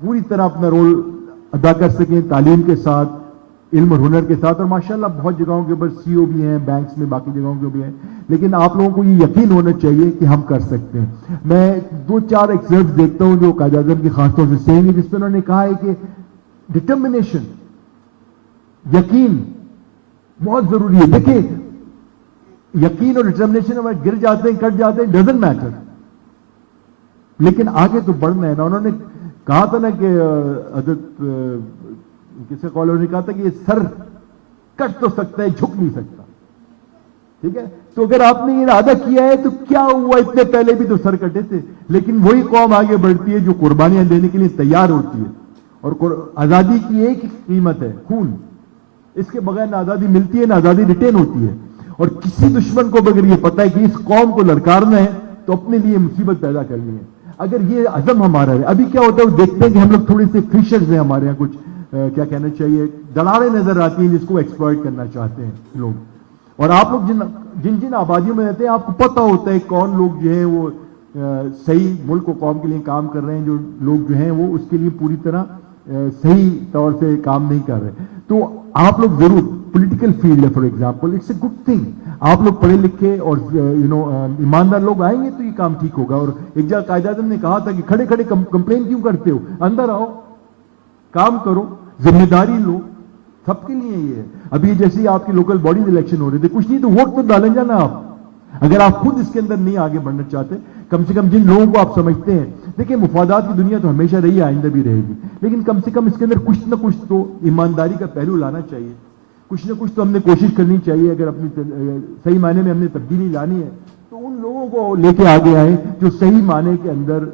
पूरी तरह अपना रोल अदा कर सकें तालीम के साथ, इल्म और हुनर के साथ। और माशाल्लाह बहुत जगहों के ऊपर सीईओ भी हैं, बैंक्स में, बाकी जगहों के भी हैं। लेकिन आप लोगों को ये यकीन होना चाहिए कि हम कर सकते हैं। मैं 2-4 एक्सर्प्ट देखता हूं जो कायद आज़म की खासतौर से सेइंग है, जिसमें उन्होंने कहा है कि डिटर्मिनेशन, यकीन बहुत जरूरी है। देखिए, यकीन और डिटर्मिनेशन हमारे गिर जाते हैं, कट जाते हैं, डजंट मैटर, लेकिन आगे तो बढ़ना है ना। उन्होंने कहा था ना कि किसी कॉलर ने कहा था कि ये सर कट तो सकता है, झुक नहीं सकता। ठीक है, तो अगर आपने ये इरादा किया है तो क्या हुआ, इतने पहले भी तो सर कटे थे। लेकिन वही कौम आगे बढ़ती है जो कुर्बानियां देने के लिए तैयार होती है। और आजादी की एक कीमत है, खून। इसके बगैर ना आजादी मिलती है, ना आजादी रिटेन होती है। और किसी दुश्मन को अगर ये पता है कि इस कौम को ललकारना है तो अपने लिए मुसीबत पैदा करनी है। अगर ये अज़म हमारा है, अभी क्या होता है, वो देखते हैं कि हम लोग थोड़े से फिशर्स हैं, हमारे यहाँ कुछ क्या कहना चाहिए, दलालें नजर आती हैं जिसको एक्सप्लॉइट करना चाहते हैं लोग। और आप लोग जिन जिन आबादियों में रहते हैं, आपको पता होता है कौन लोग जो है वो सही मुल्क और कौम के लिए काम कर रहे हैं, जो लोग जो हैं वो उसके लिए पूरी तरह सही तौर से काम नहीं कर रहे। तो आप लोग जरूर, पॉलिटिकल फील्ड है for example, it's a good thing, आप लोग पढ़े लिखे और ईमानदार लोग आएंगे तो ये काम ठीक होगा। और एक जगह कायद आज़म ने कहा था कि खड़े खड़े कंप्लेन क्यों करते हो, अंदर आओ, काम करो, जिम्मेदारी लो, सबके लिए ये है। अभी जैसे आपकी लोकल बॉडीज इलेक्शन हो रहे थे, कुछ नहीं तो वोट तो डालें जाना आप। अगर आप खुद इसके अंदर नहीं आगे बढ़ना चाहते, कम से कम जिन लोगों को आप समझते हैं, देखिए मुफादात की दुनिया तो हमेशा रही है, आइंदा भी रहेगी, लेकिन कम से कम इसके अंदर कुछ ना कुछ तो ईमानदारी का पहलू लाना चाहिए। कुछ ना कुछ तो हमने कोशिश करनी चाहिए। अगर अपनी सही मायने में हमने तब्दीली लानी है तो उन लोगों को लेके आगे आए जो सही मायने के अंदर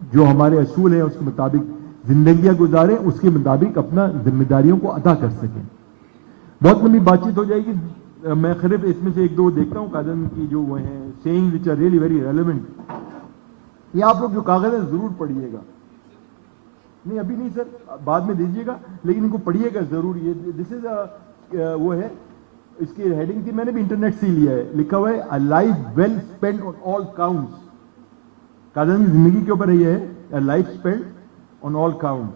जो हमारे असूल हैं उसके मुताबिक जिंदगियां गुजारें, उसके मुताबिक अपना जिम्मेदारियों को अदा कर सकें। बहुत लंबी बातचीत हो जाएगी, मैं सिर्फ इसमें से एक दो देखता हूं कादम की जो वो हैं saying which are really very relevant. ये आप लोग जो कागज है जरूर पढ़िएगा। नहीं अभी नहीं सर, बाद में दीजिएगा, लेकिन इनको पढ़िएगा जरूर। ये दिस इज वो है, इसकी हेडिंग थी, मैंने भी इंटरनेट से लिया है, लिखा हुआ है a life well spent on all counts. कादम की जिंदगी के ऊपर ये है, a life spent on all count.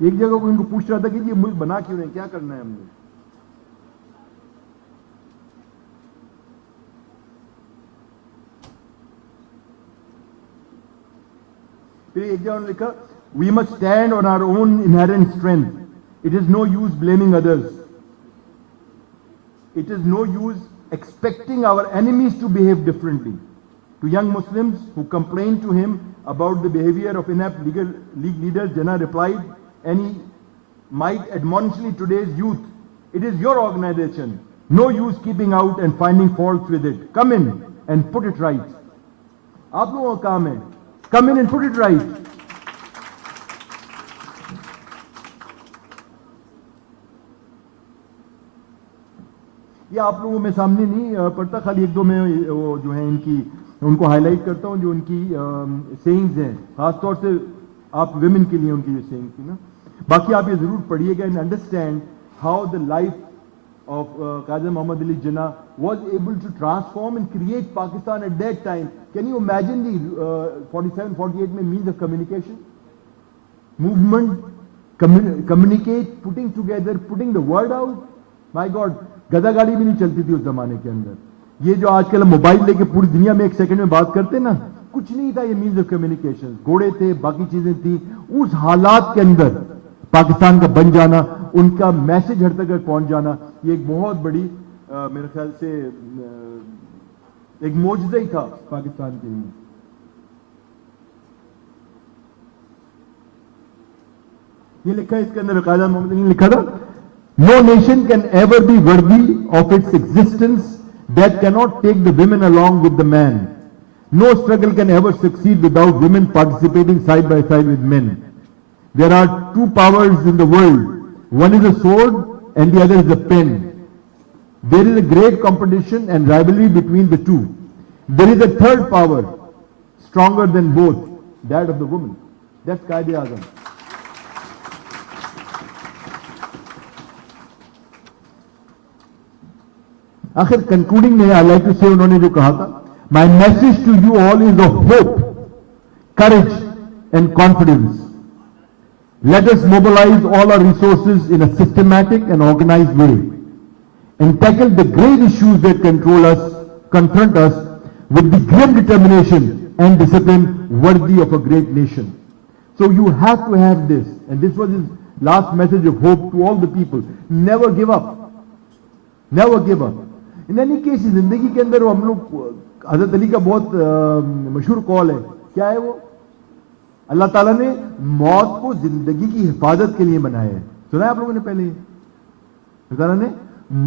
एक जगह को इनको पूछ रहा था कि ये मुल्क बना क्यों नहीं, क्या करना है हमने। फिर एक जगह लिखा, we must stand on our own inherent strength, it is no use blaming others, it is no use expecting our enemies to behave differently. To young Muslims who complain to him about the behaviour of inept League leaders, Jinnah replied, and he might admonishingly today's youth, it is your organization, no use keeping out and finding faults with it, come in and put it right. आप लोगों का काम है, come in and put it right. ये आप लोगों में सामने नहीं पढ़ता, खाली एक दो में वो जो है इनकी उनको हाईलाइट करता हूं, जो उनकी सेइंग्स हैं, खासतौर से आप विमेन के लिए उनकी सेइंग्स थी ना। बाकी आप ये जरूर पढ़िएगा and understand how the life of Qazi Muhammad Ali Jinnah was able to transform and create Pakistan at that time. Can you imagine the 47-48 में means of communication, movement, communicate, putting together, putting the word out. My God, गधा गाड़ी भी नहीं चलती थी उस जमाने के अंदर। ये जो आजकल मोबाइल लेके पूरी दुनिया में एक सेकंड में बात करते ना, कुछ नहीं था ये मीन्स ऑफ कम्युनिकेशन। घोड़े थे, बाकी चीजें थी। उस हालात के अंदर पाकिस्तान का बन जाना, उनका मैसेज हर तक पहुंच जाना, ये एक बहुत बड़ी मेरे ख्याल से एक मोजज़ा ही था पाकिस्तान के लिए। ये लिखा है इसके अंदर, कायदा मोहम्मद ने लिखा था, no nation can ever be worthy of its existence that cannot take the women along with the man. No struggle can ever succeed without women participating side by side with men. There are two powers in the world. One is a sword and the other is a pen. There is a great competition and rivalry between the two. There is a third power, stronger than both, that of the woman. That's Qaid-e-Azam. आखिर concluding में I like to से उन्होंने जो कहा था, my message to you all is of hope, courage and confidence. Let us mobilize all our resources in a systematic and organized way and tackle the great issues that confront us with the grim determination and discipline worthy of a great nation. So you have to have this, and this was his last message of hope to all the people. Never give up. Never give up. In any case, जिंदगी के अंदर हम लोग हजरत अली का बहुत मशहूर call है, क्या है वो? अल्लाह ताला ने मौत को जिंदगी की हिफाजत के लिए बनाया है. सुना है आप लोगों ने पहले? अल्लाह ताला ने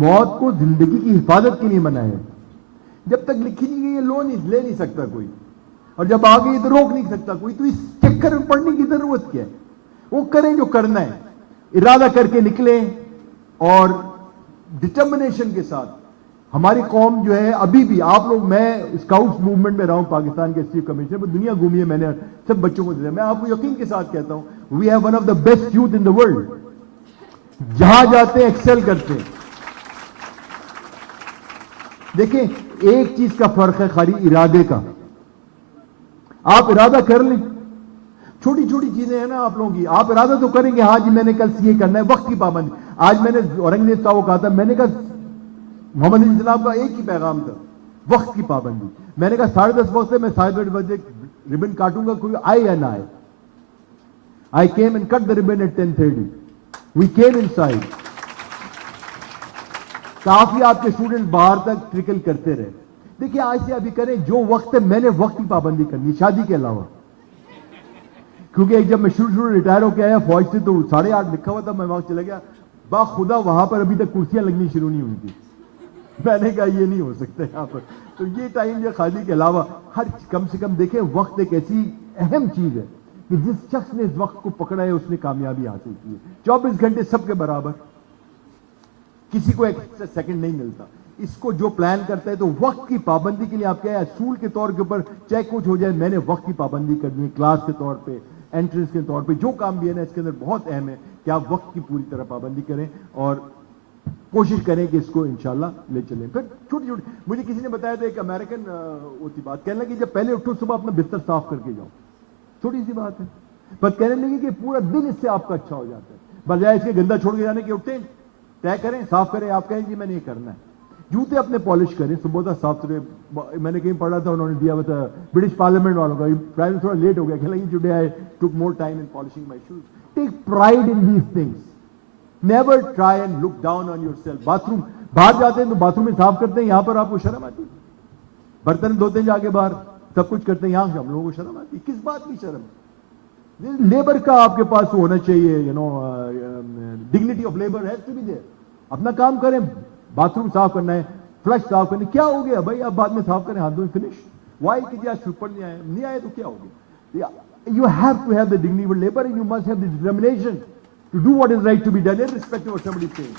मौत को जिंदगी की हिफाजत के लिए बनाया है. जब तक लिखी नहीं गई है ले नहीं सकता कोई, और जब आ गई तो रोक नहीं सकता कोई. तो इस चक्कर में पड़ने की जरूरत क्या है? वो करें जो करना है, इरादा करके निकले और डिटर्मिनेशन के साथ. हमारी कौम जो है अभी भी, आप लोग, मैं स्काउट्स मूवमेंट में रहा हूं, पाकिस्तान के चीफ कमिश्नर, दुनिया घूमी है मैंने, सब बच्चों को दिया. मैं आपको यकीन के साथ कहता हूं, we have one of the best youth in the world. जहां जाते हैं एक्सेल करते हैं. देखें, एक चीज का फर्क है खाली इरादे का. आप इरादा कर लें, छोटी छोटी चीजें हैं ना आप लोगों की, आप इरादा तो करेंगे, हाँ जी मैंने कल से ये करना है, वक्त की पाबंदी. आज मैंने औरंगजेब साहब को कहा था, मैंने कहा मोहम्मद अली जनाब का एक ही पैगाम था, वक्त की पाबंदी. मैंने कहा 10:30 वक्त है, मैं 10:30 बजे रिबन काटूंगा, कोई आए या ना आए. I came and cut the ribbon at 10:30. We came inside. काफी आपके स्टूडेंट बाहर तक ट्रिकल करते रहे. देखिए आज से अभी करें जो वक्त है, मैंने वक्त की पाबंदी करनी शादी के अलावा. क्योंकि जब मैं शुरू रिटायर होकर आया फौज से तो 8:30 लिखा हुआ था, मैं वहां चला गया, बाखुदा वहां पर अभी तक कुर्सियां लगनी शुरू नहीं हुई थी. मैंने कहा ये नहीं हो सकता यहां पर. तो ये टाइम जो खाली के अलावा हर कम से कम देखें, वक्त एक ऐसी अहम चीज है कि जिस शख्स ने इस वक्त को पकड़ा है उसने कामयाबी हासिल की है. 24 घंटे सबके बराबर, किसी को एक सेकंड नहीं मिलता. इसको जो प्लान करता है तो वक्त की पाबंदी के लिए आप क्या है, असूल के तौर के ऊपर चाहे कुछ हो जाए, मैंने वक्त की पाबंदी करनी है. क्लास के तौर पे, एंट्रेंस के तौर पे, जो काम भी है ना, इसके अंदर बहुत अहम है कि आप वक्त की पूरी तरह पाबंदी करें और कोशिश करें कि इसको इंशाल्लाह ले चलें. फिर छोटी छोटी, मुझे किसी ने बताया था, एक अमेरिकन होती बात, कहने लगी जब पहले उठो सुबह अपना बिस्तर साफ करके जाओ. छोटी सी बात है, पर कहने लगी कि पूरा दिन इससे आपका अच्छा हो जाता है. बजाय इसके गंदा छोड़ के जाने के, उठते तय करें, साफ करें. आप कहें जी मैंने ये करना है. जूते अपने पॉलिश करें, सुबह था साफ सुथरे. मैंने कहीं पढ़ा था, उन्होंने दिया था ब्रिटिश पार्लियामेंट वालों का, प्राइवेट थोड़ा लेट हो गया, कहला today I took more time in polishing my shoes. Take pride in these things. Never try and look down on yourself. Bathroom बाहर जाते हैं तो बाथरूम में साफ करते हैं, यहां पर आपको शर्म आती है. बर्तन धोते हैं जाके बाहर, सब कुछ करते हैं, यहां हम लोगों को शर्म आती है. किस बात की शर्म? लेबर का आपके पास होना चाहिए, dignity of labour has to be there. अपना काम करें, बाथरूम साफ करना है, फ्लश साफ करना है, क्या हो गया भाई, आप बाद में साफ करें, हाथ धोएं, फिनिश. वाई कि आज सुपर नहीं आए तो क्या हो गया? You have to have the dignity of labour and you must have the determination to do what is right to be done, irrespective of what somebody is saying,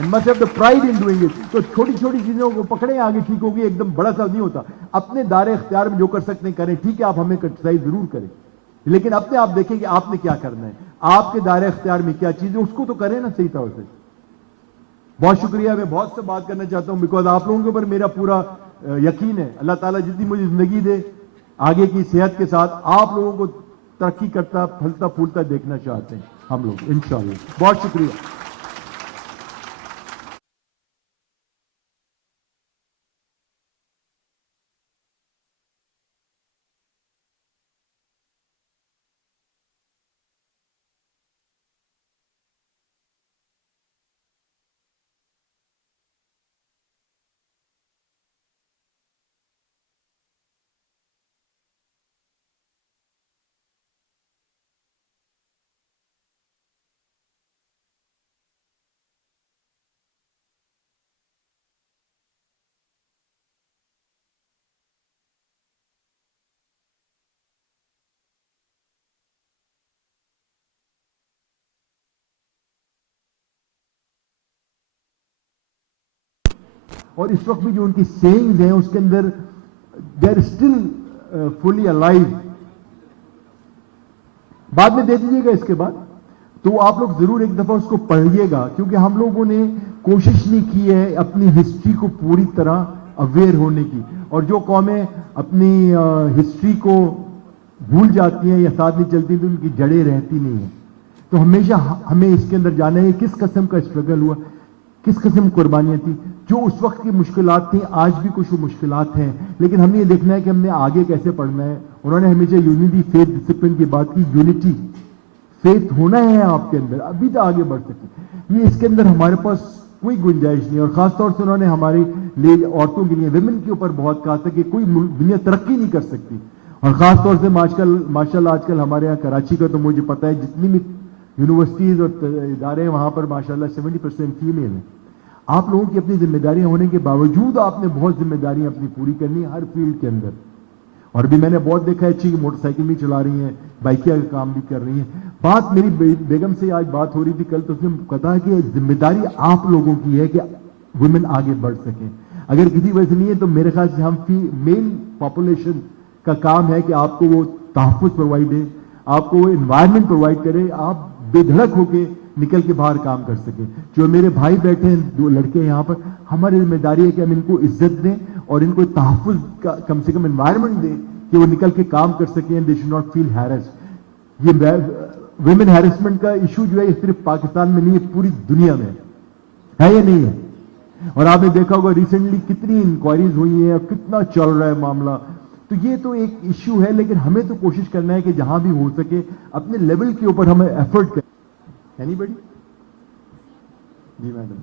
and must have the pride in doing it. तो छोटी छोटी चीजों को पकड़े, आगे ठीक होगी. एकदम बड़ा सा नहीं होता. अपने दायरे इख्तियार में जो कर सकते हैं करें. ठीक है, आप हमें क्रिटिसाइज जरूर करें, लेकिन अपने आप देखें कि आपने क्या करना है, आपके दायरे इख्तियार में क्या चीज है, उसको तो करें ना सही तरह से. बहुत शुक्रिया. मैं बहुत से बात करना चाहता हूं बिकॉज आप लोगों के ऊपर मेरा पूरा यकीन है. अल्लाह ताला जितनी मुझे जिंदगी दे आगे की सेहत के साथ, आप लोगों को तरक्की करता फलता फूलता देखना चाहते हैं हम लोग इंशाअल्लाह. बहुत शुक्रिया. और इस वक्त भी जो उनकी सेइंग्स हैं उसके अंदर they are still fully alive. बाद में दे दीजिएगा इसके बाद. تو آپ لوگ ضرور ایک دفعہ اس کو پڑھیے گا, کیونکہ ہم لوگوں نے کوشش نہیں کی ہے اپنی ہسٹری کو پوری طرح اویئر ہونے کی, اور جو قومیں اپنی ہسٹری کو بھول جاتی ہیں یا ساتھ نہیں چلتی تو ان کی جڑیں رہتی نہیں ہیں. تو ہمیشہ ہمیں اس کے اندر جانا ہے کس قسم کا اسٹرگل ہوا, کس قسم قربانیاں تھیں, جو اس وقت کی مشکلات تھیں آج بھی کچھ مشکلات ہیں, لیکن ہم نے یہ دیکھنا ہے کہ ہم نے آگے کیسے پڑھنا ہے. انہوں نے ہمیشہ یونٹی, فیتھ, ڈسپلن کی بات کی. یونٹی, فیتھ ہونا ہے آپ کے اندر, ابھی تو آگے بڑھ سکے. یہ اس کے اندر ہمارے پاس کوئی گنجائش نہیں. اور خاص طور سے انہوں نے ہماری لیے عورتوں کے لیے, ویمن کے اوپر بہت کہا تھا کہ کوئی دنیا ترقی نہیں کر سکتی. اور خاص طور سے ماشاء اللہ آج کل ہمارے یہاں کراچی کا تو مجھے پتا ہے جتنی بھی یونیورسٹیز اور ادارے ہیں وہاں پر ماشاء اللہ 70% فیمیل ہیں. آپ لوگوں کی اپنی ذمہ داریاں ہونے کے باوجود آپ نے بہت ذمہ داریاں اپنی پوری کرنی ہے ہر فیلڈ کے اندر. اور بھی میں نے بہت دیکھا ہے اچھی موٹر سائیکل بھی چلا رہی ہیں, بائکیا کا کام بھی کر رہی ہیں. بات میری بیگم سے آج بات ہو رہی تھی کل, تو اس نے کہا کہ ذمہ داری آپ لوگوں کی ہے کہ ویمن آگے بڑھ سکیں. اگر کسی وجہ سے نہیں ہے تو میرے خیال سے ہم مین پاپولیشن کا کام ہے کہ آپ کو وہ تحفظ پرووائڈ ہے, آپ کو وہ انوائرمنٹ پرووائڈ کرے, آپ بے دھڑک ہو کے نکل کے باہر کام کر سکیں. جو میرے بھائی بیٹھے ہیں 2 لڑکے یہاں پر, ہماری ذمہ داری ہے کہ ہم ان کو عزت دیں اور ان کو تحفظ کا کم سے کم انوائرمنٹ دیں کہ وہ نکل کے کام کر سکیں. They should not feel harass. یہ ویمن ہیرسمنٹ کا ایشو جو ہے یہ صرف پاکستان میں نہیں ہے, پوری دنیا میں ہے یا نہیں ہے. اور آپ نے دیکھا ہوگا ریسنٹلی کتنی انکوائریز ہوئی ہیں اور کتنا چل رہا ہے معاملہ. تو یہ تو ایک ایشو ہے, لیکن ہمیں تو کوشش کرنا ہے کہ جہاں بھی ہو سکے اپنے لیول کے اوپر ہمیں ایفرٹ کریں. اینی بڑی جی میڈم.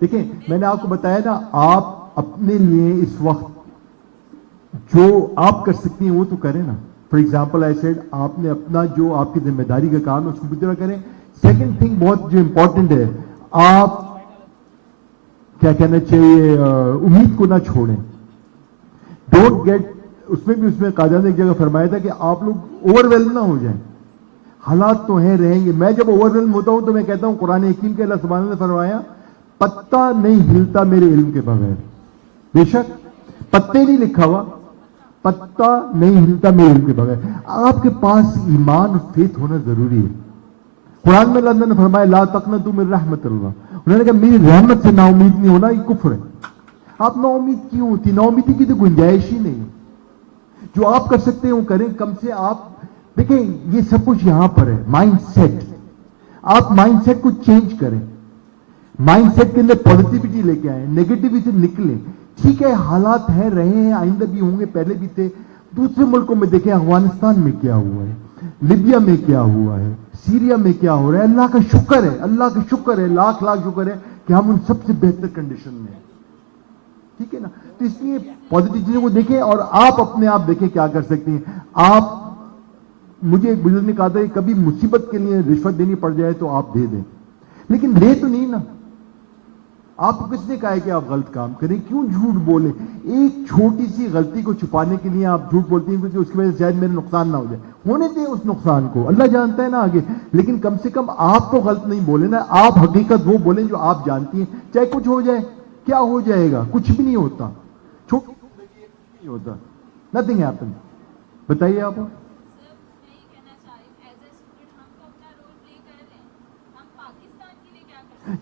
دیکھیں میں نے آپ کو بتایا نا, آپ اپنے لیے اس وقت جو آپ کر سکتی ہیں وہ تو کریں نا. فار ایگزامپل آئی سیڈ آپ نے اپنا جو آپ کی ذمہ داری کا کام ہے اس کو بھی طرح کریں. سیکنڈ تھنگ بہت جو امپورٹنٹ ہے, آپ کیا کہنا چاہیے, امید کو نہ چھوڑیں. ڈونٹ گیٹ, اس میں قاعدہ نے ایک جگہ فرمایا تھا کہ آپ لوگ اوور ویلم نہ ہو جائیں. حالات تو ہیں, رہیں گے. میں جب اوور ویلم ہوتا ہوں تو میں کہتا ہوں قرآن حکیم کے اللہ سبحانہ نے فرمایا پتا نہیں ہلتا میرے علم کے بغیر. بے شک پتے نہیں لکھا ہوا, پتا نہیں ہلتا میرے علم کے بغیر. آپ کے پاس ایمان اور فیتھ ہونا ضروری ہے. قرآن میں اللہ نے فرمایا لا تقنطوا من رحمت اللہ. انہوں نے کہا میری رحمت سے نا امید نہیں ہونا, یہ کفر ہے. آپ نا امید کیوں ہوتی؟ نا امیدی کی تو گنجائش ہی نہیں. جو آپ کر سکتے ہیں وہ کریں. کم سے آپ دیکھیں یہ سب کچھ یہاں پر ہے. مائنڈ سیٹ, آپ مائنڈ سیٹ کو چینج کریں. مائنڈ سیٹ کے اندر پازیٹیوٹی لے کے آئیں, نیگیٹیوٹی سے نکلیں. ٹھیک ہے حالات ہیں, رہے ہیں, آئندہ بھی ہوں گے, پہلے بھی تھے. دوسرے ملکوں میں دیکھیں افغانستان میں کیا ہوا ہے, لیبیا میں کیا ہوا ہے, سیریا میں کیا ہو رہا ہے. اللہ کا شکر ہے, اللہ کا شکر ہے, لاکھ شکر ہے کہ ہم ان سب سے بہتر کنڈیشن میں ہیں. ٹھیک ہے نا. تو اس لیے پازیٹیو چیزوں کو دیکھیں اور آپ اپنے آپ دیکھیں کیا کر سکتے ہیں. آپ, مجھے ایک بزرگ نے کہا تھا کہ کبھی مصیبت کے لیے رشوت دینی پڑ جائے تو آپ دے دیں, لیکن لے تو نہیں نا. آپ کو کس نے کہا ہے کہ آپ غلط کام کریں؟ کیوں جھوٹ بولیں؟ ایک چھوٹی سی غلطی کو چھپانے کے لیے آپ جھوٹ بولتے ہیں کیونکہ اس کی وجہ سے شاید میرے نقصان نہ ہو جائے. ہونے دیں اس نقصان کو, اللہ جانتا ہے نا آگے. لیکن کم سے کم آپ تو غلط نہیں بولیں نا, آپ حقیقت وہ بولیں جو آپ جانتی ہیں. چاہے کچھ ہو جائے, کیا ہو جائے گا؟ کچھ بھی نہیں ہوتا. چھوٹی نہیں ہوتا, نتھنگ ہیپن. بتائیے آپ.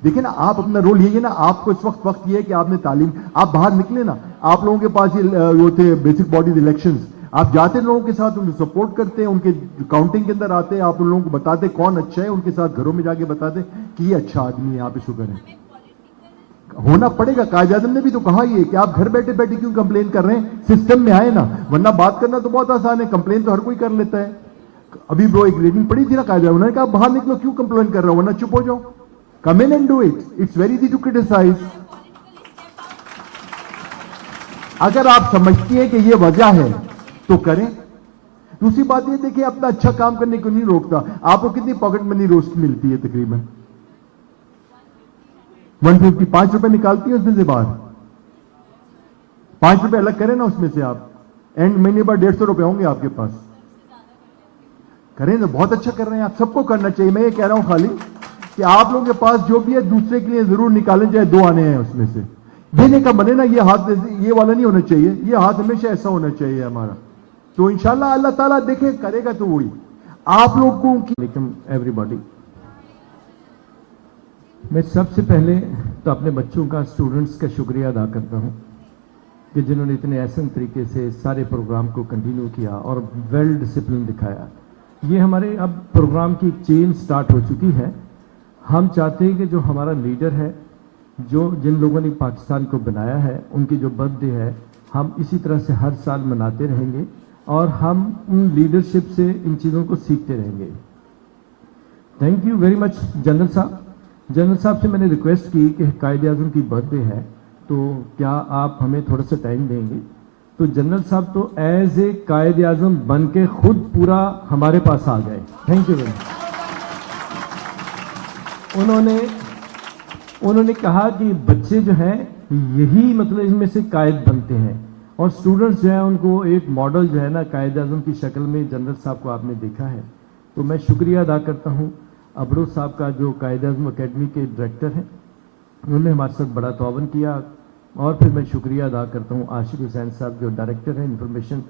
دیکھیں نا آپ اپنا رول یہی ہے نا, آپ کو اس وقت یہ ہے کہ آپ نے تعلیم, آپ باہر نکلے نا, آپ لوگوں کے پاس یہ وہ تھے بیسک باڈیز الیکشنز, آپ جاتے لوگوں کے ساتھ ان کو سپورٹ کرتے ہیں, ان کے کاؤنٹنگ کے اندر آتے ہیں, آپ ان لوگوں کو بتاتے کون اچھا ہے, ان کے ساتھ گھروں میں جا کے بتاتے کہ یہ اچھا آدمی ہے, آپ اس کو کریں. ہونا پڑے گا. قائد اعظم نے بھی تو کہا یہ کہ آپ گھر بیٹھے بیٹھے کیوں کمپلین کر رہے ہیں, سسٹم میں آئے نا. ورنہ بات کرنا تو بہت آسان ہے, کمپلین تو ہر کوئی کر لیتا ہے. ابھی وہ ایک ریڈنگ پڑی تھی نا قائد اعظم نے کہا باہر نکلو, کیوں کمپلین کر رہے ہو, ورنہ چپ ہو جاؤ. Come in and do it. It's very easy to criticize. اگر آپ سمجھتی ہیں کہ یہ وجہ ہے تو کریں. دوسری بات یہ دیکھیں اپنا اچھا کام کرنے کو نہیں روکتا. آپ کو کتنی پاکٹ منی روز کی ملتی ہے؟ تقریباً 150. 5 روپے نکالتی ہے اس میں سے باہر. 5 روپے الگ کریں نا اس میں سے, آپ اینڈ مہینے بعد 150 روپے ہوں گے آپ کے پاس. کریں تو بہت اچھا کر رہے ہیں آپ. سب کو کرنا چاہیے. میں یہ کہہ رہا ہوں خالی کہ آپ لوگوں کے پاس جو بھی ہے دوسرے کے لیے ضرور نکالیں, چاہے 2 آنے ہیں اس میں سے. دینے کا بنے نا, یہ ہاتھ یہ والا نہیں ہونا چاہیے, یہ ہاتھ ہمیشہ ایسا ہونا چاہیے ہمارا. تو इंशाल्लाह अल्लाह ताला देखे करेगा तो वही आप लोगों की। एवरीबॉडी, मैं सबसे पहले तो अपने बच्चों का, स्टूडेंट्स का शुक्रिया अदा करता हूं कि जिन्होंने इतने आसान तरीके से सारे प्रोग्राम को कंटिन्यू किया और वेल डिसिप्लिन दिखाया। ये हमारे अब प्रोग्राम की चेन स्टार्ट हो चुकी है। हम चाहते हैं कि जो हमारा लीडर है, जिन लोगों ने पाकिस्तान को बनाया है, उनकी जो बर्थडे है हम इसी तरह से हर साल मनाते रहेंगे और हम उन लीडरशिप से इन चीज़ों को सीखते रहेंगे। Thank you very much general साहब। जनरल साहब से मैंने रिक्वेस्ट की कि कायदे आज़म की बर्थडे है तो क्या आप हमें थोड़ा सा टाइम देंगे। तो जनरल साहब तो एज ए कायदे आज़म बन के खुद पूरा हमारे पास आ गए। Thank you very much. उन्होंने कहा कि बच्चे जो हैं यही मतलब इनमें से कायद बनते हैं और स्टूडेंट्स जो हैं उनको एक मॉडल जो है ना कायदे आज़म की शक्ल में जनरल साहब को आपने देखा है। तो मैं शुक्रिया अदा करता हूं अबरू साहब का, जो कायदे आज़म अकेडमी के डायरेक्टर हैं। उन्होंने हमारे साथ बड़ा तावन किया। और फिर मैं शुक्रिया अदा करता हूं आशिक हुसैन साहब, जो डायरेक्टर हैं इंफॉर्मेशन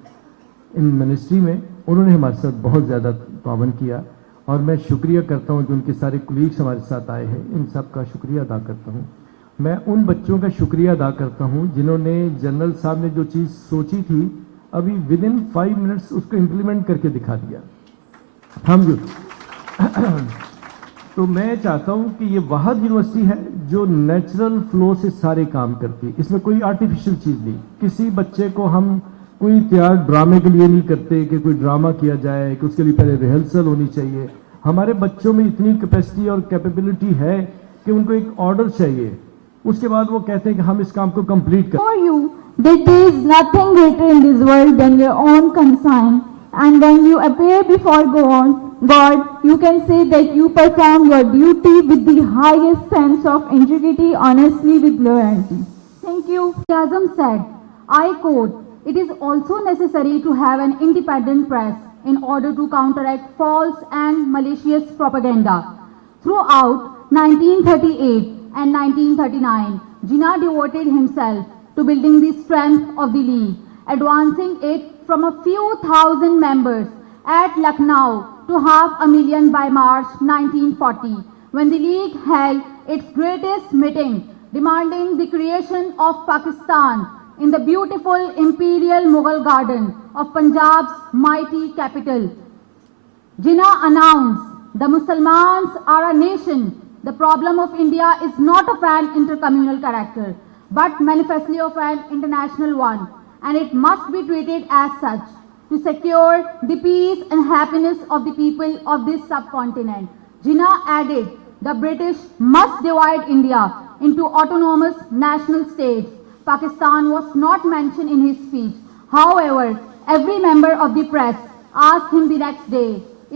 इन मिनिस्ट्री में। उन्होंने हमारे साथ बहुत ज़्यादा तावन किया और मैं शुक्रिया करता हूं जो उनके सारे कुलीग्स हमारे साथ आए हैं, इन सब का शुक्रिया अदा करता हूं। मैं उन बच्चों का शुक्रिया अदा करता हूं जिन्होंने जनरल साहब ने जो चीज़ सोची थी अभी विद इन 5 मिनट्स उसको इम्प्लीमेंट करके दिखा दिया। हम जो तो मैं चाहता हूं कि ये वाहद यूनिवर्सिटी है जो नेचुरल फ्लो से सारे काम करती है। इसमें कोई आर्टिफिशियल चीज़ नहीं। किसी बच्चे को हम कोई तैयार ड्रामे के लिए नहीं करते कि कोई ड्रामा किया जाए कि उसके लिए पहले रिहर्सल होनी चाहिए। हमारे बच्चों में इतनी कैपेसिटी और कैपेबिलिटी है कि उनको एक ऑर्डर चाहिए, उसके बाद वो कहते हैं कि हम इस काम को कंप्लीट करें। For you that there is nothing greater in this world than your own concern, and when you appear before God, you can say that you perform your duty with the highest sense of integrity, honestly, with loyalty. Thank you. Azam said, I quote, "It is also necessary to have an independent press in order to counteract false and malicious propaganda." Throughout 1938 and 1939, Jinnah devoted himself to building the strength of the League, advancing it from a few thousand members at Lucknow to 500,000 by March 1940, when the League held its greatest meeting demanding the creation of Pakistan in the beautiful imperial Mughal garden of Punjab's mighty capital. Jinnah announced, "The Muslims are a nation. The problem of India is not of an intercommunal character, but manifestly of an international one, and it must be treated as such to secure the peace and happiness of the people of this subcontinent." Jinnah added, "The British must divide India into autonomous national states." Pakistan was not mentioned in his speech. However, every member of the press asked him the next day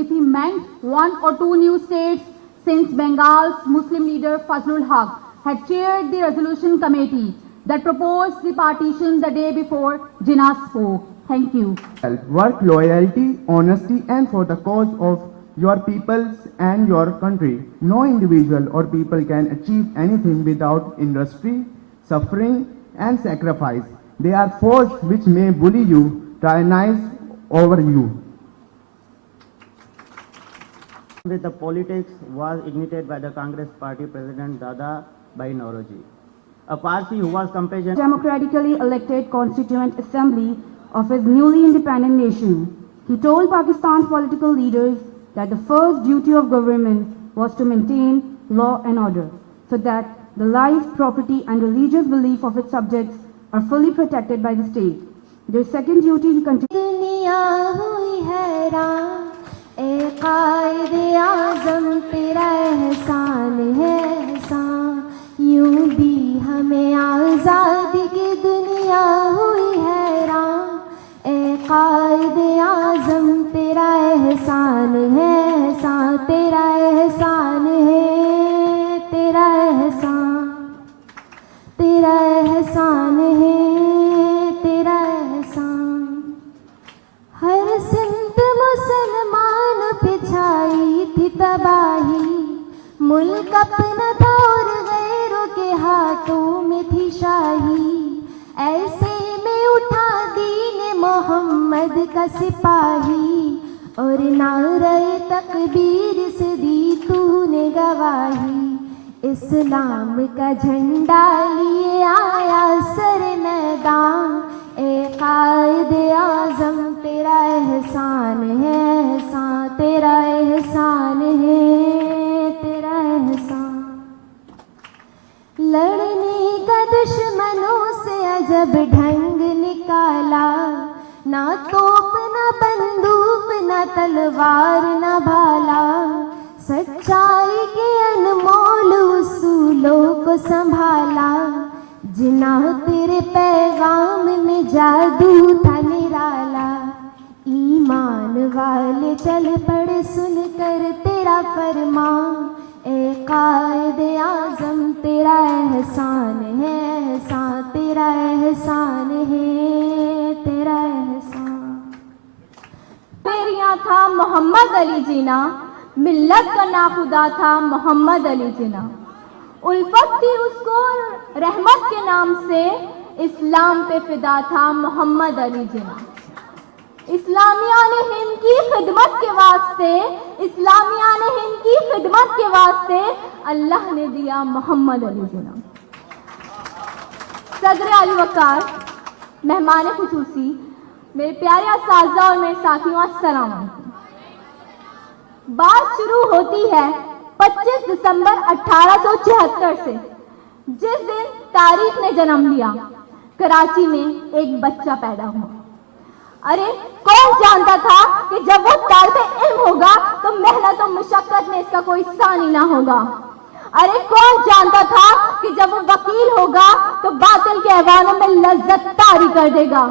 if he meant 1 or 2 new states, since Bengal's Muslim leader Fazlul Haq had chaired the resolution committee that proposed the partition the day before Jinnah spoke. Thank you. Work loyalty, honesty, and for the cause of your peoples and your country. No individual or people can achieve anything without industry, suffering, and sacrifice. They are force which may bully you, tyrannize over you. The politics was ignited by the Congress Party President Dada Bhai Nauroji, a Parsi who was compassionate. Democratically elected Constituent Assembly of his newly independent nation. He told Pakistan's political leaders that the first duty of government was to maintain law and order, so that the life, property, and religious belief of its subjects are fully protected by the state. Their second duty he continued. दुनिया हुई हैरान, ए कायदे आज़म तेरा एहसान है एहसान, यूं दी हमें आज़ादी की दुनिया हुई हैरान, ए कायदे आज़म तेरा एहसान है एहसान, तेरा एहसान है, तेरा एहसान, तेरा एहसान है, तेरा एहसान। हर सिंध मुसलमान पे छाई थी तबाही, मुल्क अपना था और गैरों के हाथों में थी शाही, ऐसे में उठा दीन मोहम्मद मोहम्मद का सिपाही और नारे तकबीर से दी तूने गवाही। इस्लाम का झंडा लिए आया सर मैदान, ए कायदे आज़म तेरा एहसान है, एहसान तेरा एहसान है, तेरा एहसान। लड़ने का दुश्मनों से अजब ढंग निकाला, ना तोप ना बंदूक ना तलवार ना भाला, सच्चाई के अनमोल उसूलों को संभाला। जिन्ना तेरे पैगाम में जादू था निराला, ईमान वाले चल पड़े सुनकर तेरा फरमान, ए कायदे आज़म तेरा एहसान है, एहसान तेरा एहसान है, तेरा एहसान। फिर यहाँ था मोहम्मद अली जिना, मिल्लत का नाखुदा था मोहम्मद अली जिना। उल्फत थी उसको रहमत के नाम से, इस्लाम पे फिदा था मोहम्मद अली जिना। इस्लामिया ने हिंद की खिदमत के वास्ते, इस्लामिया ने हिंद की खिदमत के वास्ते अल्लाह ने दिया मोहम्मद अली जिना। सदर अली वकार, मेहमान खुसूसी, मेरे प्यारे असातिज़ा और मेरे साथियों, अस्सलाम वालेकुम। बात शुरू होती है 25 दिसंबर 1874 से, जिस दिन तारीख ने जन्म लिया। कराची में एक बच्चा पैदा हुआ। अरे कौन जानता था कि जब वो तालिबे इल्म होगा तो मेहनत और मुशक्कत में इसका कोई सानी ना होगा। अरे कौन जानता था कि जब वो वकील होगा तो बातिल के ऐवानों में लज्जत तारी कर देगा।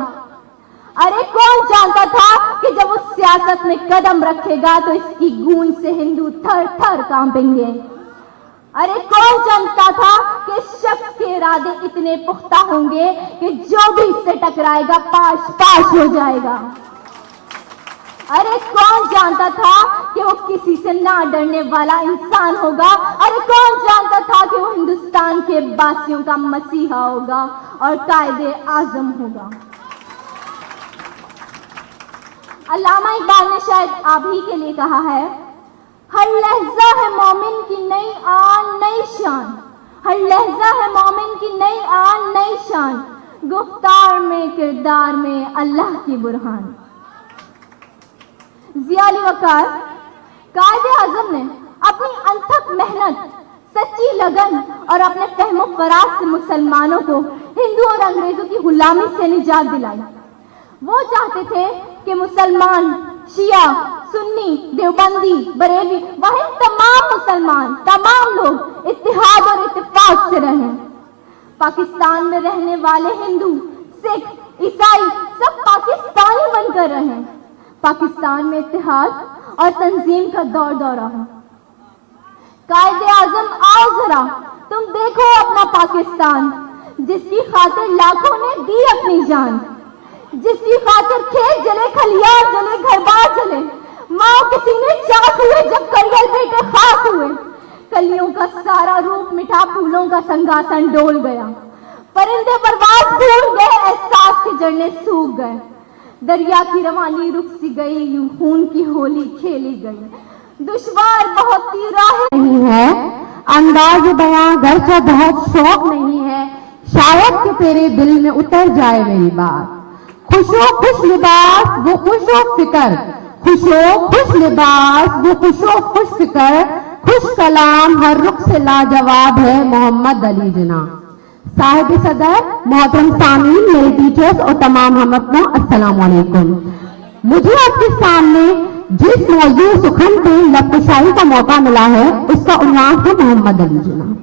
अरे कौन जानता था कि जब वो सियासत में कदम रखेगा तो इसकी गूंज से हिंदू थर थर कांपेंगे। अरे कौन जानता था कि इस शख्स के इरादे इतने पुख्ता होंगे कि जो भी इससे टकराएगा पाश पाश हो जाएगा। अरे कौन जानता था कि वो किसी से ना डरने वाला इंसान होगा। अरे कौन जानता था कि वो हिंदुस्तान के बासियों का मसीहा होगा और कायदे आज़म होगा। अल्लामा इकबाल ने शायद आप ही के लिए कहा है, हर लहजा है मोमिन की नई आन नई शान, हर लहजा है मोमिन की नई आन नई शान, गुफ्तार में किरदार में अल्लाह की बुरहान। ज़िया अली वकार, कायदे आज़म ने अपनी अनथक मेहनत, सच्ची लगन और अपने फहमो फराज से मुसलमानों को हिंदू और अंग्रेजों की गुलामी से निजात दिलाई। वो चाहते थे कि मुसलमान, शिया, सुन्नी, देवबंदी, बरेली, वह तमाम मुसलमान, तमाम लोग इत्तेहाद और इत्तेफाक से रहें। पाकिस्तान में रहने वाले हिंदू, सिख, ईसाई सब पाकिस्तानी बनकर रहें। पाकिस्तान में इत्तेहाद और तंजीम का दौर दौरा हो। कायदे आज़म, आओ जरा तुम देखो अपना पाकिस्तान, जिसकी खातिर लाखों ने दी अपनी जान, जिसकी खातिर खेत जले, खलियान जले, घर बार जले, माँ किसी ने चाक हुए जब करियल बेटे खाक हुए। कलियों का सारा रूप मिठा, फूलों का संगासन डोल गया, परिंदे परवाज़ भूल गए, एहसास के झरने सूख गए, दरिया की रवानी रुक सी गई, यूं खून की होली खेली गई। दुश्वार बहुत सी राहें नहीं है, अंदाज बयां घरचा बहुत शौक नहीं है, शायद कि तेरे दिल में उतर जाए मेरी बात। खुशो खुश लिबास वो खुशो फिकर, खुशो खुश लिबास वो खुशो खुश फिकर, खुश कलाम हर रुख से लाजवाब है मोहम्मद अली जिना। साहिब सदर, मोहतरम सामीन, मेरे टीचर्स और तमाम हम अपनों, अस्सलाम वालेकुम। मुझे आपके सामने जिस मौजूद सुखन पे लफ्ज़शाही का मौका मिला है उसका उन्वान है मोहम्मद अली जिना।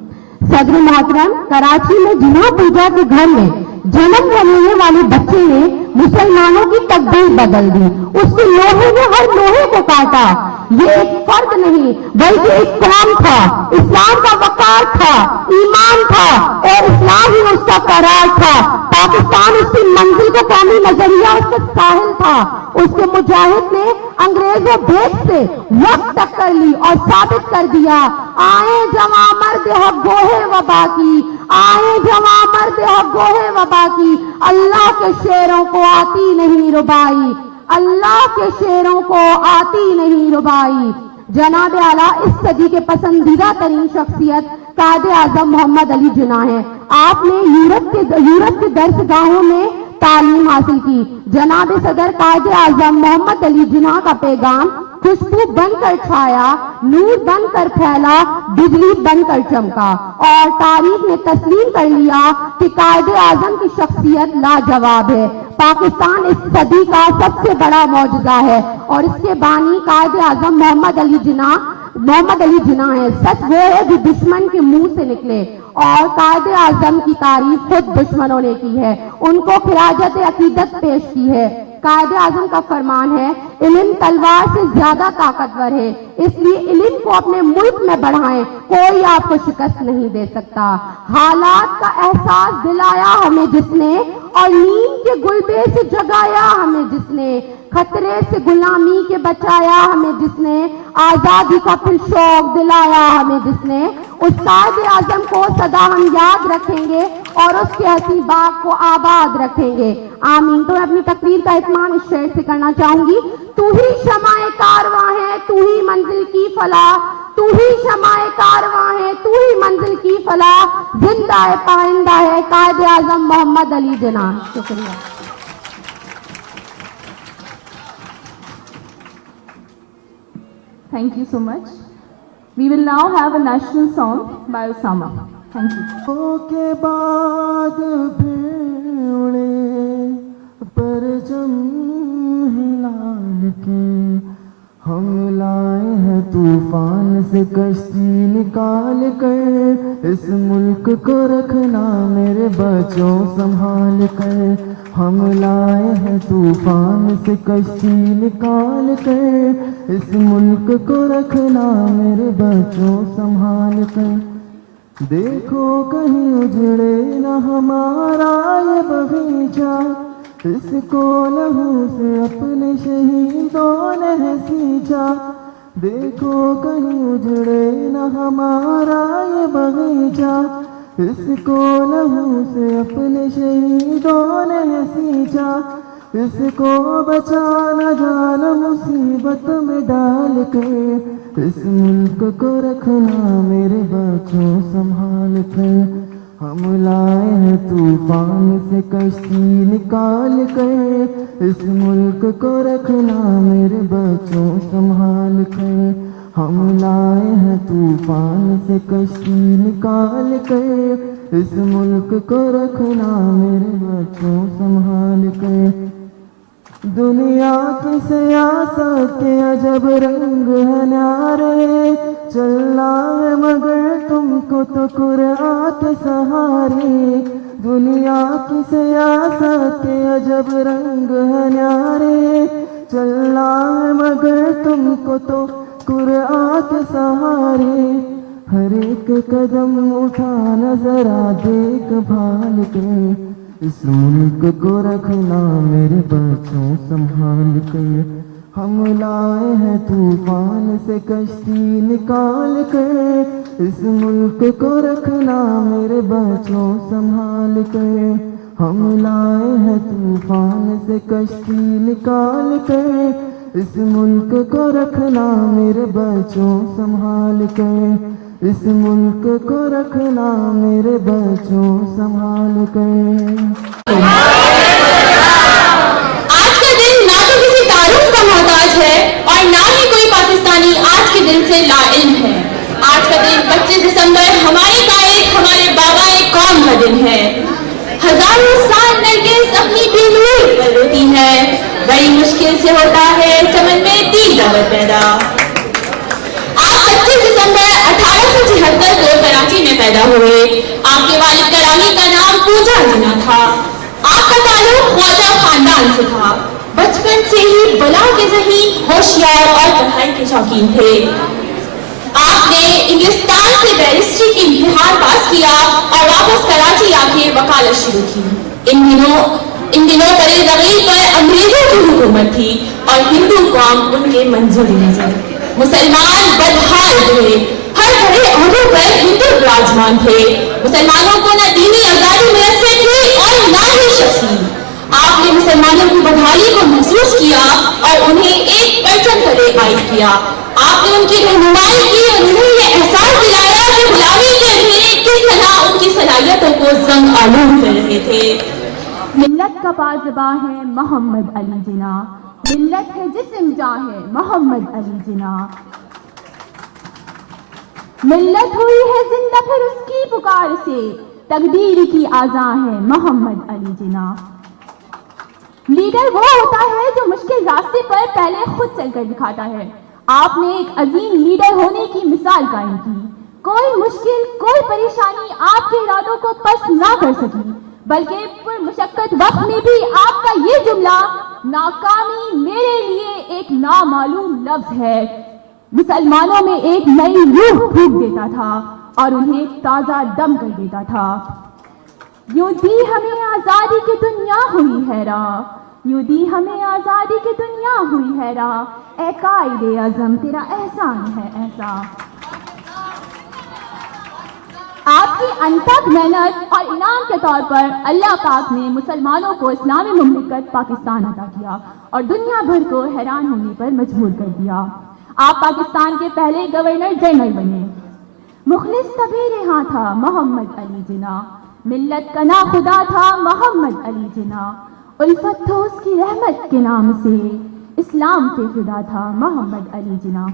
सदर मोहतरम, कराची में जिना पूजा के घर में जन्म लेने वाले बच्चे ने मुसलमानों की तकदीर बदल दी। उसके लोहे ने हर लोहे को काटा। ये एक फर्द नहीं बल्कि एक कौम था, इस्लाम का वकार था, ईमान था और इस्लाम ही उसका करार था। पाकिस्तान उसकी मंजिल को कौमी नजरिया उसका साहिल था। उसके मुजाहिद ने अंग्रेजों भेद से वक्त टक्कर ली और साबित कर दिया, आए जवां मर्द हक गोहे वबा की, आए जवां मर्द हक गोहे वबा की, अल्लाह के शेरों को आती नहीं रुबाई, अल्लाह के शेरों को आती नहीं रुबाई। जनाब आला इस सदी के पसंदीदा तरीन शख्सियत कायदे आजम मोहम्मद अली जिन्ना है। आपने यूरोप के दरसगाहों में तालीम हासिल की। जनाब सदर कायदे आजम मोहम्मद अली जिन्ना का पैगाम खुशबू बनकर छाया, नूर बनकर फैला, बिजली बनकर चमका और तारीख ने तस्लीम कर लिया कि कायदे आजम की शख्सियत लाजवाब है। पाकिस्तान इस सदी का सबसे बड़ा मौजज़ा है और इसके बानी कायदे आजम मोहम्मद अली जिन्ना है। सच वो है जो दुश्मन के मुंह से निकले और कायदे आजम की तारीफ खुद दुश्मनों ने की है, उनको खिराजत अकीदत पेश की है। कायदे आजम का फरमान है, इल्म तलवार से ज्यादा ताकतवर है, इसलिए इल्म को अपने मुल्क में बढ़ाएं, कोई आपको शिकस्त नहीं दे सकता। हालात का एहसास दिलाया हमें जिसने और नींद के गुलबे से जगाया हमें जिसने, खतरे से गुलामी के बचाया हमें जिसने, आजादी का फिर शौक दिलाया हमें जिसने, उस कायदे आजम को सदा हम याद रखेंगे और उसके हसी बाग को आबाद रखेंगे। आमीन। तो मैं अपनी तकरीर का इत्माम इस शेर से करना चाहूंगी। तू ही शमाए कारवां है, तू ही मंजिल की फलाह, तू ही शमाए कारवां है, तू ही मंजिल की फलाह, जिंदा है पाइंदा है कायदे आजम मोहम्मद अली जिन्ना। शुक्रिया। Thank you so much. We will now have a national song by Osama. Thank you. के बाद उड़े परचम हिलाल के हम लाए हैं तूफान से कश्ती निकाल कर, इस मुल्क को रखना मेरे बच्चों संभाल कर। हम लाए हैं तूफान से कश्ती निकाल कर, इस मुल्क को रखना मेरे बच्चों संभाल कर। देखो कहीं उजड़े न हमारा ये बगीचा, इसको लहू से अपने शहीदों ने है सींचा। देखो कहीं उजड़े न हमारा ये बगीचा, इसको लहू से अपने शहीदों ने है सींचा। इसको बचा न जाना मुसीबत में डाल कर, इस मुल्क को रखना मेरे बच्चों संभाल कर। हम लाए हैं तूफान से कश्ती निकाल कर, इस मुल्क को रखना मेरे बच्चों संभाल कर। हम लाए हैं तूफान से कश्ती निकाल कर, इस मुल्क को रखना मेरे बच्चों संभाल कर। दुनिया की सियासत के अजब रंग है न्यारे, चलना है मगर तुमको तो कुरान के सहारे। दुनिया की सियासत के अजब रंग है न्यारे, चलना है मगर तुमको तो कुरान के सहारे। हर एक कदम उठाना जरा देख भाल के, इस मुल्क को रखना मेरे बच्चों संभाल कर। हम लाए हैं तूफान से कश्ती निकाल कर, इस मुल्क को रखना मेरे बच्चों संभाल कर। हम लाए हैं तूफान से कश्ती निकाल कर, इस मुल्क को रखना मेरे बच्चों संभाल कर। इस मुल्क को रखना मेरे बच्चों संभाल कर। आज का दिन ना तो किसी तारुफ का मोहताज है और ना ही कोई पाकिस्तानी आज के दिन से लाइल्म है। आज का दिन 25 दिसंबर हमारे कायद हमारे बाबाए कौम का दिन है। हजारों साल नरगिस अपनी बेनूर पर रोती है, बड़ी मुश्किल से होता है चमन में तीन दावत पैदा। आप 25 दिसंबर 1876 को कराची में पैदा हुए। आपके वालिद करामी का नाम पूजा जिन्ना था। आपका ताल्लुक ख्वाजा खानदान से था। बचपन से ही बला के ज़हीन, होशियार और पढ़ाई के शौकीन थे। आपने इंग्लिस्तान से बैरिस्ट्री की इम्तिहान पास किया और वापस कराची आके वकालत शुरू की। इन दिनों तरे-ज़मीर पर अंग्रेजों की हुकूमत थी और हिंदू कौम उनके मंजूरी नजर। मुसलमान बदहाल थे, हर बड़े ओहदों पर हिंदू विराजमान थे। मुसलमानों को न दीनी आजादी मुयस्सर थी और न ही शख्सी। आपने मुसलमानों की बदहाली को महसूस किया और उन्हें एक परचम तले कायम किया। आपने उनकी रहनुमाई की और उन्हें ये एहसास दिलाया कि गुलामी के अंधेरे किस तरह उनकी सलाहियतों को जंग आलूद कर रहे थे। मिल्लत का बाज़बा है मोहम्मद अली जिना, मिल्लत है जिस्म जां है मोहम्मद अली जिना। मिल्लत हुई है जिंदा फिर उसकी पुकार से, तकदीर की आज़ा है मोहम्मद अली जिना। लीडर वो होता है जो मुश्किल रास्ते पर पहले खुद चलकर दिखाता है। आपने एक अजीम लीडर होने की मिसाल कायम की। कोई मुश्किल, कोई परेशानी आपके इरादों को पस्त ना कर सकी, बल्कि पुरमुशक्कत वक्त में भी आपका ये जुमला, नाकामी मेरे लिए एक नामालूम लफ्ज है, मुसलमानों में एक नई रूह फूंक देता था और उन्हें ताजा दम कर देता था। यूं दी हमें आजादी की दुनिया हुई हैरा, यूं दी हमें आजादी की दुनिया हुई हैरा, ए कायदे आज़म तेरा एहसान है ऐसा। आपकी अनथक मेहनत और इनाम के तौर पर अल्लाह पाक ने मुसलमानों को इस्लामी मुमलिकत पाकिस्तान अता किया और दुनिया भर को हैरान होने पर मजबूर कर दिया। आप पाकिस्तान के पहले गवर्नर जनरल बने। मुखलिस तभी रहा था मोहम्मद अली जिना, मिल्लत का ना खुदा था मोहम्मद अली जिना, उल्फत तो उसकी रहमत के नाम से, इस्लाम पे फिदा था मोहम्मद अली जिना।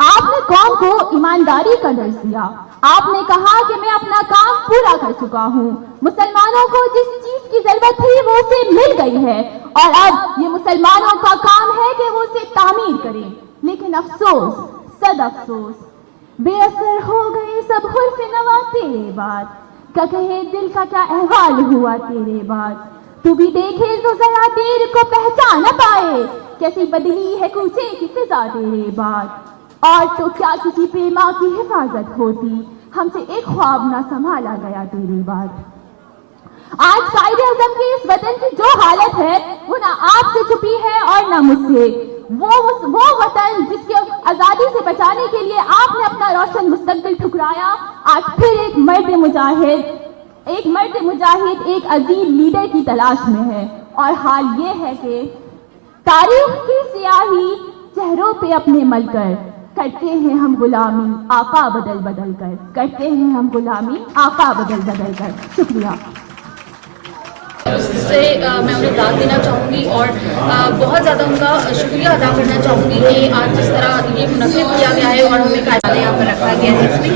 आपने कौम को ईमानदारी का दर्ज दिया। आपने कहा कि मैं अपना काम पूरा कर चुका हूँ, मुसलमानों को जिस चीज की जरूरत थी वो उसे मिल गई है और अब ये मुसलमानों का काम है कि वो उसे तामीर करें। लेकिन अफसोस, सद अफसोस, बेअसर हो गए सब हुर्फ नवा तेरे बाद, क्या कहे दिल का क्या अहवाल हुआ तेरे बाद। तू भी देखे तो जरा देर को पहचान न पाए, कैसी बदली है कूचे की फिजा तेरे बाद। और तो क्या किसी पे माँ की हिफाजत होती, हमसे एक ख्वाब ना संभाला गया तेरे बाद। आज कायदे आज़म के इस वतन की जो हालत है वो ना आपसे छुपी है और ना मुझसे। वो वतन जिसके आजादी से बचाने के लिए आपने अपना रोशन मुस्तकबिल ठुकराया, आज फिर एक मर्द मुजाहिद एक अजीम लीडर की तलाश में है। और हाल ये है कि तारीख की सियाही चेहरों पे अपने मलकर करते हैं हम गुलामी आका बदल बदल कर, करते हैं हम गुलामी आका बदल बदल कर। शुक्रिया। उससे मैं उन्हें दाद देना चाहूँगी और बहुत ज़्यादा उनका शुक्रिया अदा करना चाहूँगी कि आज जिस तरह ये मुनक़िद किया गया है और हमें कायदे यहाँ पर रखा गया है, इसमें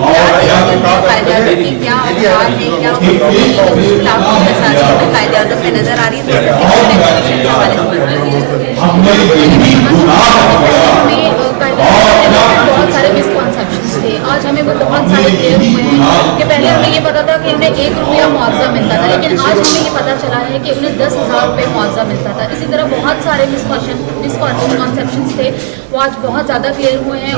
कायदे आज़म की क्या अवधार है, क्या मुश्किल कायदे आज़म में नज़र आ रही है। बहुत सारे मिसकॉन्सेप्शंस थे, आज हमें वो बहुत सारे क्लियर हुए हैं कि पहले हमें ये पता था कि उन्हें 1 रुपया मुआवजा मिलता था, लेकिन आज हमें ये पता चला है कि उन्हें 10,000 रुपये मुआवजा मिलता था। इसी तरह बहुत सारे मिसकॉन्सेप्शंस थे, वो आज बहुत ज़्यादा क्लियर हुए हैं।